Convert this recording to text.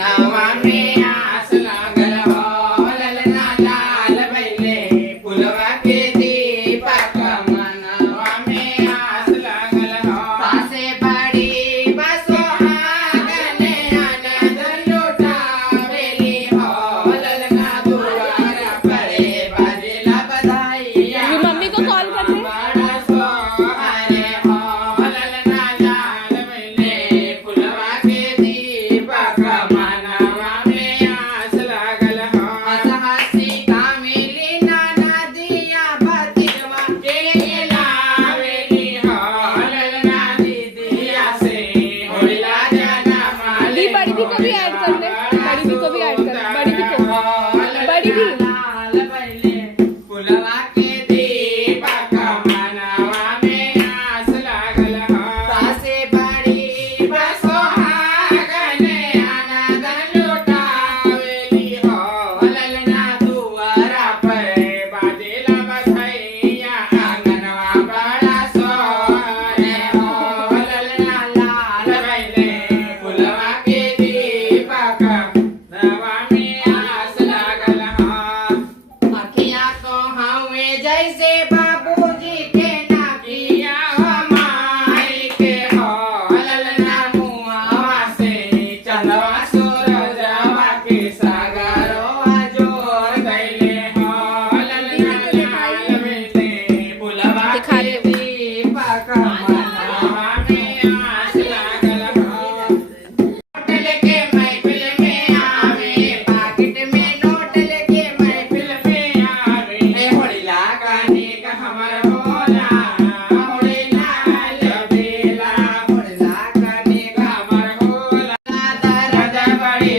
मनवा में आस लागल हो ललना लाल भइले फुलवा के दीपक मनवा में आस लागल हो सासे बड़ी बसोहागने आनंद लुटावेली हो ललना दुआर परे बाजेला बधाइया ये मम्मी को कॉल कर दे। बड़ा सोहारे हो ललना लाल भइले फुलवा के दीपक मनवा में आस लागल हो हंसी कामिली नाना दिया बतिकवा के लावेली हो ललना दीदिया से होइला जनम दी बड़ी दी को भी ऐड कर ले, बड़ी दी को भी ऐड कर, बड़ी दी को, बड़ी दी। लाल भइले फुलवा के दीपक मनवा में आस लागल हो सासे बड़ी बसोहागने आनंद लुटावेली हो ललना दुआरा पर बाजेला बधाइया आंगनवा बड़ा सोहरे हो ललना लाल भइले फुलवा के दीपक मनवा में आस लागल हो अखियाँ तो हवे जैसे बाबूजी के नाकिया हो माई के हो ललना मुआवा से चंदवा सूरजवा के सागरवा जोर गइले हो ललना लाल भइले फुलवा दिखा के दे। दीपक मनवा में आस लागल हो नोट लेके महफिल में आवे पाकिट में नोट लेके महफिल में आवे ए होड़िला गाने का हमर होला होड़िला लबेला होड़िला गाने का हमर होला दर्द बड़ी